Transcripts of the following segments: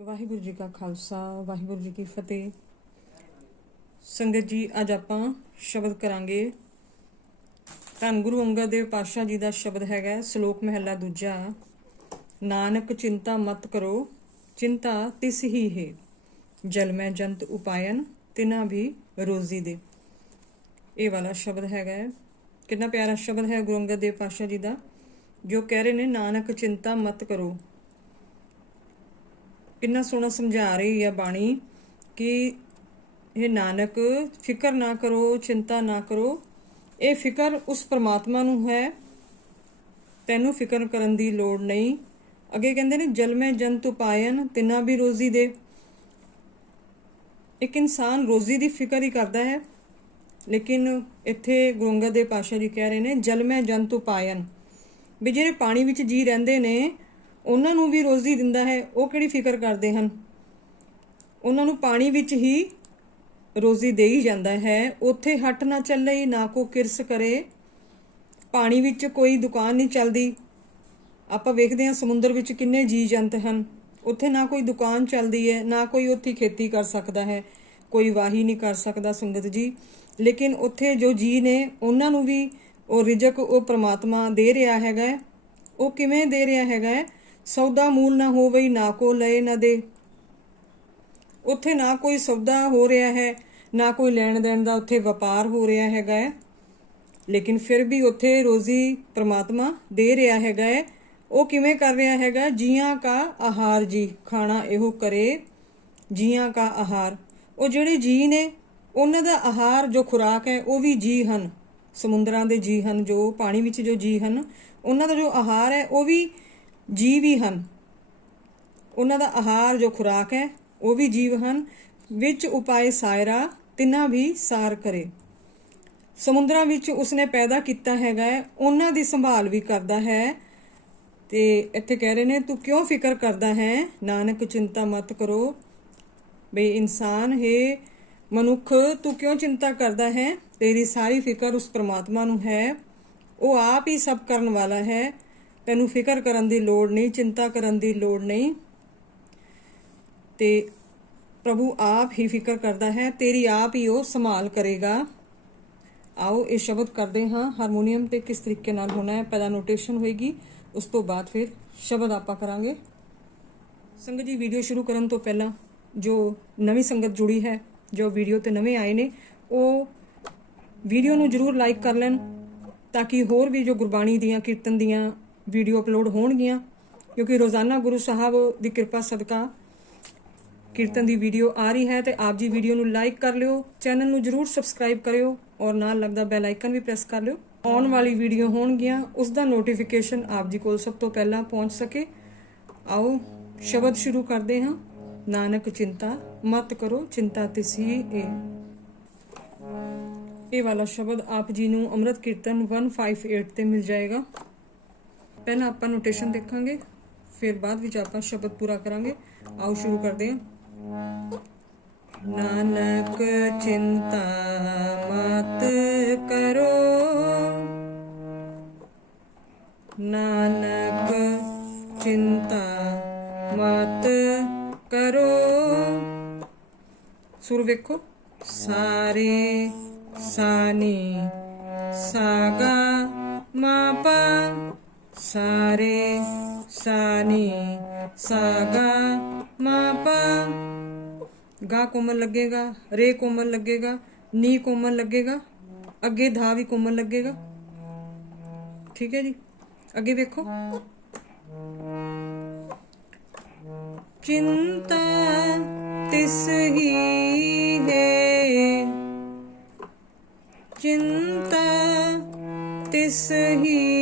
ਵਾਹਿਗੁਰੂ ਜੀ ਕਾ ਖਾਲਸਾ, ਵਾਹਿਗੁਰੂ ਜੀ ਕੀ ਫਤਿਹ। ਸੰਗਤ ਜੀ, ਅੱਜ ਆਪਾਂ ਸ਼ਬਦ ਕਰਾਂਗੇ। ਧੰਨ ਗੁਰੂ ਅੰਗਦ ਦੇਵ ਪਾਤਸ਼ਾਹ ਜੀ ਦਾ ਸ਼ਬਦ ਹੈਗਾ, ਸ਼ਲੋਕ ਮਹਿਲਾ ਦੂਜਾ। ਨਾਨਕ ਚਿੰਤਾ ਮਤ ਕਰੋ, ਚਿੰਤਾ ਤਿਸ ਹੀ ਹੈ। ਜਲ ਮੈਂ ਜੰਤ ਉਪਾਇਨ, ਤਿਨਾ ਵੀ ਰੋਜ਼ੀ ਦੇ। ਇਹ ਵਾਲਾ ਸ਼ਬਦ ਹੈਗਾ ਹੈ। ਕਿੰਨਾ ਪਿਆਰਾ ਸ਼ਬਦ ਹੈ ਗੁਰੂ ਅੰਗਦ ਦੇਵ ਪਾਤਸ਼ਾਹ ਜੀ ਦਾ, ਜੋ ਕਹਿ ਰਹੇ ਨੇ, ਨਾਨਕ ਚਿੰਤਾ ਮਤ ਕਰੋ। ਕਿੰਨਾ ਸੋਹਣਾ ਸਮਝਾ ਰਹੀ ਹੈ ਬਾਣੀ ਕਿ ਇਹ ਨਾਨਕ, ਫਿਕਰ ਨਾ ਕਰੋ, ਚਿੰਤਾ ਨਾ ਕਰੋ। ਇਹ ਫਿਕਰ ਉਸ ਪ੍ਰਮਾਤਮਾ ਨੂੰ ਹੈ। ਤੈਨੂੰ ਫਿਕਰ ਕਰਨ ਦੀ ਲੋੜ ਨਹੀਂ। ਅੱਗੇ ਕਹਿੰਦੇ ਨੇ, ਜਲ ਮੈਂ ਜੰਤੁ ਪਾਇਨ, ਤਿਨਾ ਵੀ ਰੋਜ਼ੀ ਦੇ। ਇੱਕ ਇਨਸਾਨ ਰੋਜ਼ੀ ਦੀ ਫਿਕਰ ਹੀ ਕਰਦਾ ਹੈ। ਲੇਕਿਨ ਇੱਥੇ ਗੁਰੂ ਦੇ ਪਾਸ਼ਾ ਜੀ ਕਹਿ ਰਹੇ ਨੇ, ਜਲ ਜੰਤੂ ਪਾਇਨ। ਵੀ ਜਿਹੜੇ ਪਾਣੀ ਵਿੱਚ ਜੀ ਰਹਿੰਦੇ ਨੇ ਉਹਨਾਂ ਨੂੰ ਵੀ ਰੋਜ਼ੀ ਦਿੰਦਾ ਹੈ, ਉਹ ਕਿਹੜੀ ਫਿਕਰ ਕਰਦੇ ਹਨ? ਉਹਨਾਂ ਨੂੰ ਪਾਣੀ ਵਿੱਚ ਹੀ ਰੋਜ਼ੀ ਦੇਈ ਜਾਂਦਾ ਹੈ। ਉੱਥੇ ਹੱਟ ਨਾ ਚੱਲੇ, ਨਾ ਕੋ ਕਿਰਸ ਕਰੇ। ਪਾਣੀ ਵਿੱਚ ਕੋਈ ਦੁਕਾਨ ਨਹੀਂ ਚੱਲਦੀ। ਆਪਾਂ ਵੇਖਦੇ ਹਾਂ ਸਮੁੰਦਰ ਵਿੱਚ ਕਿੰਨੇ ਜੀ ਜੰਤ ਹਨ। ਉੱਥੇ ਨਾ ਕੋਈ ਦੁਕਾਨ ਚੱਲਦੀ ਹੈ, ਨਾ ਕੋਈ ਉੱਥੇ ਖੇਤੀ ਕਰ ਸਕਦਾ ਹੈ। ਕੋਈ ਵਾਹੀ ਨਹੀਂ ਕਰ ਸਕਦਾ ਸੰਗਤ ਜੀ। ਲੇਕਿਨ ਉੱਥੇ ਜੋ ਜੀ ਨੇ, ਉਹਨਾਂ ਨੂੰ ਵੀ ਉਹ ਰਿਜਕ, ਉਹ ਪ੍ਰਮਾਤਮਾ ਦੇ ਰਿਹਾ ਹੈਗਾ ਉਹ ਕਿਵੇਂ ਦੇ ਰਿਹਾ ਹੈਗਾ ਹੈ? ਸੌਦਾ ਮੂਲ ਨਾ ਹੋਵੇ, ਨਾ ਕੋ ਲਏ ਨਾ ਦੇ। ਉੱਥੇ ਨਾ ਕੋਈ ਸੌਦਾ ਹੋ ਰਿਹਾ ਹੈ, ਨਾ ਕੋਈ ਲੈਣ ਦੇਣ ਦਾ ਉੱਥੇ ਵਪਾਰ ਹੋ ਰਿਹਾ ਹੈਗਾ ਹੈ। ਲੇਕਿਨ ਫਿਰ ਵੀ ਉੱਥੇ ਰੋਜ਼ੀ ਪ੍ਰਮਾਤਮਾ ਦੇ ਰਿਹਾ ਹੈਗਾ ਹੈ। ਉਹ ਕਿਵੇਂ ਕਰ ਰਿਹਾ ਹੈਗਾ? ਜੀਆਂ ਕਾ ਆਹਾਰ ਜੀ, ਖਾਣਾ ਇਹੋ ਕਰੇ। ਜੀਆਂ ਕਾ ਆਹਾਰ। ਉਹ ਜਿਹੜੇ ਜੀ ਨੇ, ਉਹਨਾਂ ਦਾ ਆਹਾਰ ਜੋ ਖੁਰਾਕ ਹੈ, ਉਹ ਵੀ ਜੀ ਹਨ। ਸਮੁੰਦਰਾਂ ਦੇ ਜੀ ਹਨ, ਜੋ ਪਾਣੀ ਵਿੱਚ ਜੋ ਜੀ ਹਨ, ਉਹਨਾਂ ਦਾ ਜੋ ਆਹਾਰ ਹੈ, ਉਹ ਵੀ ਜੀਵ ਹੀ ਹਨ। ਉਹਨਾਂ ਦਾ ਆਹਾਰ ਜੋ ਖੁਰਾਕ ਹੈ, ਉਹ ਵੀ ਜੀਵ ਹਨ। ਵਿੱਚ ਉਪਾਏ ਸਾਇਰਾ, ਤਿੰਨਾ ਵੀ ਸਾਰ ਕਰੇ। ਸਮੁੰਦਰਾਂ ਵਿੱਚ ਉਸਨੇ ਪੈਦਾ ਕੀਤਾ ਹੈਗਾ ਹੈ, ਉਹਨਾਂ ਦੀ ਸੰਭਾਲ ਵੀ ਕਰਦਾ ਹੈ। ਤੇ ਇੱਥੇ ਕਹਿ ਰਹੇ ਨੇ, ਤੂੰ ਕਿਉਂ ਫਿਕਰ ਕਰਦਾ ਹੈ? ਨਾਨਕ, ਚਿੰਤਾ ਮਤ ਕਰੋ। ਬਈ ਇਨਸਾਨ, ਹੈ ਮਨੁੱਖ, ਤੂੰ ਕਿਉਂ ਚਿੰਤਾ ਕਰਦਾ ਹੈ? ਤੇਰੀ ਸਾਰੀ ਫਿਕਰ ਉਸ ਪ੍ਰਮਾਤਮਾ ਨੂੰ ਹੈ। ਉਹ ਆਪ ਹੀ ਸਭ ਕਰਨ ਵਾਲਾ ਹੈ। ਤੈਨੂੰ ਫਿਕਰ ਕਰਨ ਦੀ ਲੋੜ ਨਹੀਂ, ਚਿੰਤਾ ਕਰਨ ਦੀ ਲੋੜ ਨਹੀਂ। ਤੇ ਪ੍ਰਭੂ ਆਪ ਹੀ ਫਿਕਰ ਕਰਦਾ ਹੈ, ਤੇਰੀ ਆਪ ਹੀ ਉਹ ਸੰਭਾਲ ਕਰੇਗਾ। ਆਓ ਇਹ ਸ਼ਬਦ ਕਰਦੇ ਹਾਂ, ਹਾਰਮੋਨੀਅਮ ਤੇ ਕਿਸ ਤਰੀਕੇ ਨਾਲ ਹੋਣਾ ਹੈ, ਪਹਿਲਾਂ ਨੋਟੇਸ਼ਨ ਹੋਏਗੀ, ਉਸ ਤੋਂ ਬਾਅਦ ਫਿਰ ਸ਼ਬਦ ਆਪਾਂ ਕਰਾਂਗੇ। ਸੰਗਤ ਜੀ ਵੀਡੀਓ ਸ਼ੁਰੂ ਕਰਨ ਤੋਂ ਪਹਿਲਾਂ ਜੋ ਨਵੀਂ ਸੰਗਤ ਜੁੜੀ ਹੈ, ਜੋ ਵੀਡੀਓ ਤੇ ਨਵੇਂ ਆਏ ਨੇ, ਉਹ ਵੀਡੀਓ ਨੂੰ ਜਰੂਰ ਲਾਈਕ ਕਰ ਲੈਣ, ਤਾਂ ਕਿ ਹੋਰ ਵੀ ਜੋ ਗੁਰਬਾਣੀ ਦੀਆਂ, ਕੀਰਤਨ ਦੀਆਂ ਵੀਡੀਓ ਅਪਲੋਡ ਹੋਣਗੀਆਂ, ਕਿਉਂਕਿ ਰੋਜ਼ਾਨਾ ਗੁਰੂ ਸਾਹਿਬ ਦੀ ਕਿਰਪਾ ਸਦਕਾ ਕੀਰਤਨ ਦੀ ਵੀਡੀਓ ਆ ਰਹੀ ਹੈ, ਤੇ ਆਪ ਜੀ ਵੀਡੀਓ ਨੂੰ ਲਾਈਕ ਕਰ ਲਿਓ, ਚੈਨਲ ਨੂੰ ਜਰੂਰ ਸਬਸਕ੍ਰਾਈਬ ਕਰਿਓ, ਔਰ ਨਾਲ ਲੱਗਦਾ ਬੈਲ ਆਈਕਨ ਵੀ ਪ੍ਰੈਸ ਕਰ ਲਿਓ। ਆਉਣ ਵਾਲੀ ਵੀਡੀਓ ਹੋਣਗੀਆਂ, ਉਸ ਦਾ ਨੋਟੀਫਿਕੇਸ਼ਨ ਆਪ ਜੀ ਕੋਲ ਸਭ ਤੋਂ ਪਹਿਲਾਂ ਪਹੁੰਚ ਸਕੇ। ਆਓ, ਸ਼ਬਦ ਸ਼ੁਰੂ ਕਰਦੇ ਹਾਂ। ਨਾਨਕ ਚਿੰਤਾ ਮਤ ਕਰੋ, ਚਿੰਤਾ ਤਿਸੀ ਏ। ਇਹ ਵਾਲਾ ਸ਼ਬਦ ਆਪ ਜੀ ਨੂੰ ਅੰਮ੍ਰਿਤ ਕੀਰਤਨ 158 ਤੇ ਮਿਲ ਜਾਏਗਾ। ਪਹਿਲਾਂ ਆਪਾਂ ਨੋਟੇਸ਼ਨ ਦੇਖਾਂਗੇ, ਫਿਰ ਬਾਅਦ ਵਿੱਚ ਆਪਾਂ ਸ਼ਬਦ ਪੂਰਾ ਕਰਾਂਗੇ। ਆਓ ਸ਼ੁਰੂ ਕਰਦੇ ਹਾਂ। ਨਾਨਕ ਚਿੰਤਾ ਮਤ ਕਰੋ। ਨਾਨਕ ਚਿੰਤਾ ਮਤ ਕਰੋ। ਸੁਰ ਵੇਖੋ। ਸਾਰੇ ਸਾਨੀ ਸਾਗਾ ਮਾਪਾ ਸਾਰੇ ਸਾਨੀ ਸਾਗਾ ਮਾਪਾ ਗਾ ਕੋਮਲ ਲੱਗੇਗਾ ਰੇ ਕੋਮਲ ਲੱਗੇਗਾ ਨੀ ਕੋਮਲ ਲੱਗੇਗਾ ਅੱਗੇ ਧਾ ਵੀ ਕੋਮਲ ਲੱਗੇਗਾ ਠੀਕ ਹੈ ਜੀ ਅੱਗੇ ਵੇਖੋ ਚਿੰਤਾ ਤਿਸ ਹੀ ਹੈ ਚਿੰਤਾ ਤਿਸ ਹੀ ਹੈ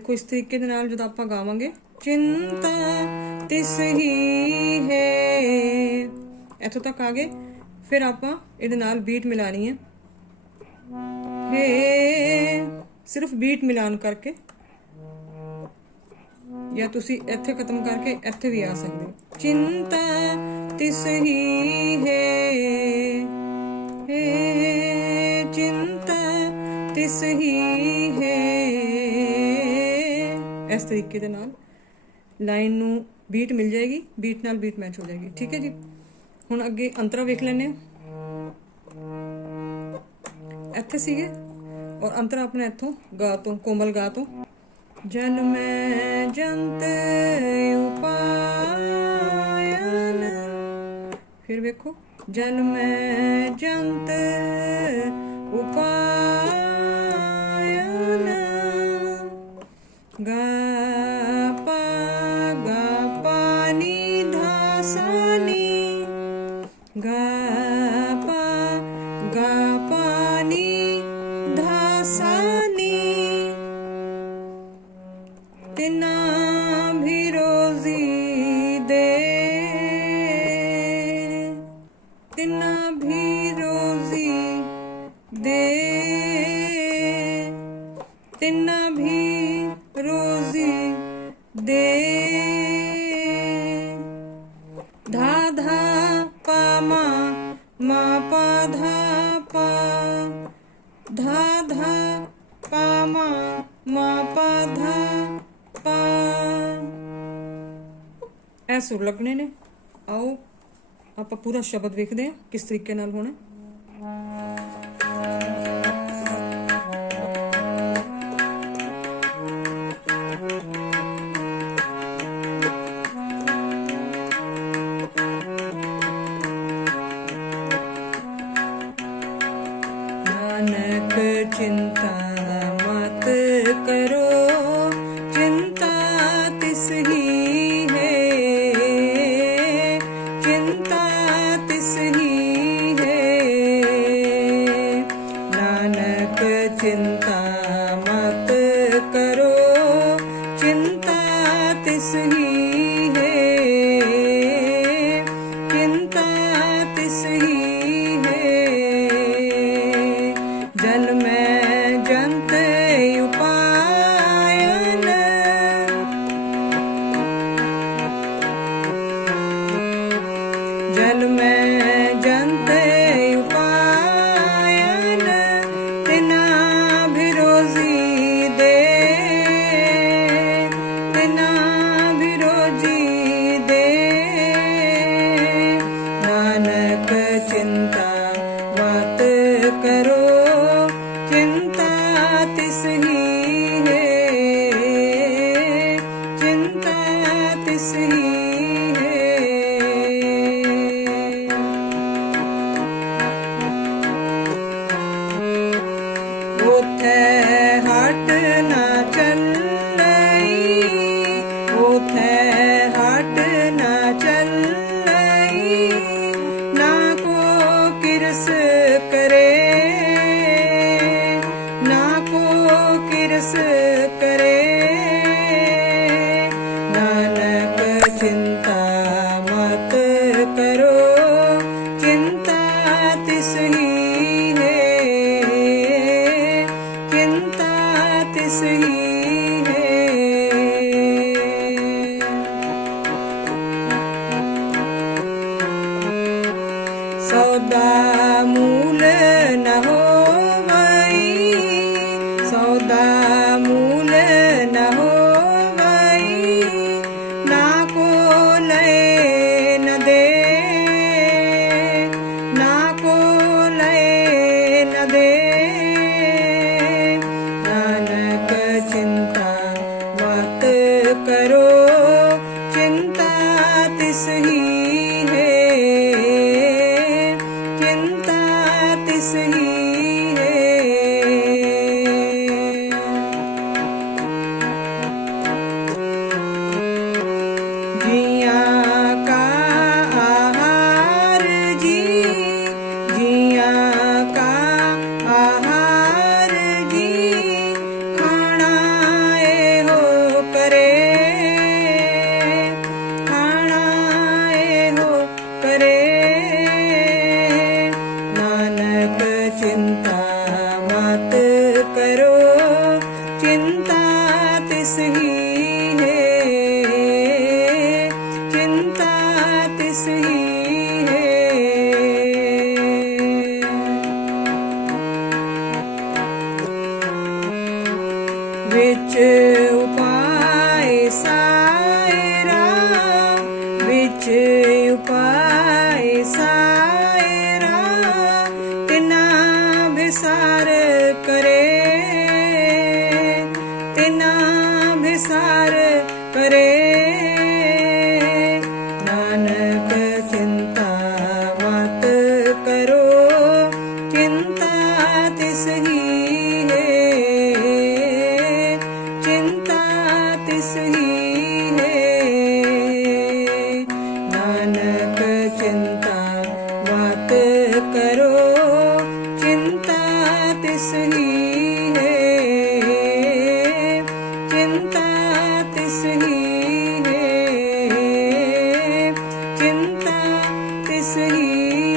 ਦੇਖੋ ਇਸ ਤਰੀਕੇ ਦੇ ਨਾਲ ਜਦੋਂ ਆਪਾਂ ਗਾਵਾਂਗੇ, ਚਿੰਤਾ ਤਿਸ ਹੀ ਹੈ। ਇੱਥੋਂ ਤੱਕ ਆ ਗਏ। ਫਿਰ ਆਪਾਂ ਇਹਦੇ ਨਾਲ ਬੀਟ ਮਿਲਾਣੀ ਹੈ। ਹੇ, ਸਿਰਫ ਬੀਟ ਮਿਲਾਨ ਕਰਕੇ। ਜਾਂ ਤੁਸੀਂ ਇੱਥੇ ਖਤਮ ਕਰਕੇ ਇੱਥੇ ਵੀ ਆ ਸਕਦੇ ਹੋ। ਚਿੰਤਾ ਤਿਸ ਹੀ ਹੈ। ਹੈ, ਚਿੰਤਾ ਤਿਸ ਹੀ ਇਸ ਤਰੀਕੇ ਦੇ ਨਾਲ ਲਾਈਨ ਨੂੰ ਬੀਟ ਮਿਲ ਜਾਏਗੀ ਬੀਟ ਨਾਲ ਬੀਟ ਮੈਚ ਹੋ ਜਾਏਗੀ। ਠੀਕ ਹੈ ਜੀ? ਹੁਣ ਅੱਗੇ ਅੰਤਰਾ ਵੇਖ ਲੈਣੇ ਇੱਥੇ ਸੀਗੇ ਔਰ ਅੰਤਰਾ ਆਪਣੇ ਇੱਥੋਂ ਗਾ ਤੋਂ, ਕੋਮਲ ਗਾ ਤੋਂ। ਜਲ ਮੈਂ ਜੰਤ ਉਪਾਇਨ। ਫਿਰ ਵੇਖੋ। ਜਲ ਮੈਂ ਜੰਤ ਉਪਾਇਨ। ਗਾ ਤਿਨਾ ਵੀ ਰੋਜ਼ੀ ਦੇ। ਤਿਨਾ ਵੀ ਰੋਜ਼ੀ ਦੇ। ਧਾ ਧਾ ਪਾ ਮਾ ਮਾ ਪਾ ਧਾ ਪਾ ਧਾ ਧਾ ਪਾ ਮਾ ਮਾ ਪਾ ਧਾ ਪਾ ਇਹ ਸੁਰ ਲੱਗਣੇ ਨੇ। ਆਓ। ਆਪਾਂ ਪੂਰਾ ਸ਼ਬਦ ਵੇਖਦੇ ਹਾਂ ਕਿਸ ਤਰੀਕੇ ਨਾਲ ਹੋਣਾ ਨਾਨਕ ਚਿੰਤਾ ਤਿਸ ਨਾਨਕ ਚਿੰਤਾ ही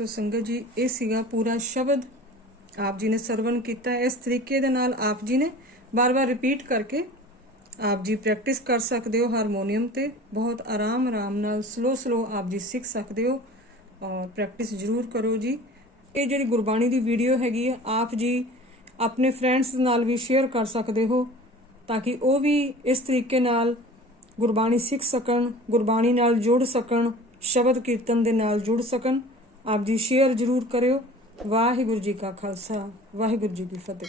ਸੋ ਸੰਗਤ ਜੀ, ਇਹ ਸੀਗਾ ਪੂਰਾ ਸ਼ਬਦ। ਆਪ ਜੀ ਨੇ ਸਰਵਨ ਕੀਤਾ। ਇਸ ਤਰੀਕੇ ਦੇ ਨਾਲ ਆਪ ਜੀ ਨੇ ਬਾਰ-ਬਾਰ ਰਿਪੀਟ ਕਰਕੇ ਆਪ ਜੀ ਪ੍ਰੈਕਟਿਸ ਕਰ ਸਕਦੇ ਹੋ ਹਾਰਮੋਨੀਅਮ ਤੇ। ਬਹੁਤ ਆਰਾਮ ਆਰਾਮ ਨਾਲ ਸਲੋ ਸਲੋ ਆਪ ਜੀ ਸਿੱਖ ਸਕਦੇ ਹੋ। ਔਰ ਪ੍ਰੈਕਟਿਸ ਜ਼ਰੂਰ ਕਰੋ ਜੀ। ਇਹ ਜਿਹੜੀ ਗੁਰਬਾਣੀ ਦੀ ਵੀਡੀਓ ਹੈਗੀ ਹੈ ਆਪ ਜੀ ਆਪਣੇ ਫਰੈਂਡਸ ਨਾਲ ਵੀ ਸ਼ੇਅਰ ਕਰ ਸਕਦੇ ਹੋ ਤਾਂ ਕਿ ਉਹ ਵੀ ਇਸ ਤਰੀਕੇ ਨਾਲ ਗੁਰਬਾਣੀ ਸਿੱਖ ਸਕਣ, ਗੁਰਬਾਣੀ ਨਾਲ ਜੁੜ ਸਕਣ, ਸ਼ਬਦ ਕੀਰਤਨ ਦੇ ਨਾਲ ਜੁੜ ਸਕਣ। ਆਪ ਜੀ ਸ਼ੇਅਰ ਜ਼ਰੂਰ ਕਰਿਓ। ਵਾਹਿਗੁਰੂ ਜੀ ਕਾ ਖਾਲਸਾ ਵਾਹਿਗੁਰੂ ਜੀ ਕੀ ਫਤਿਹ।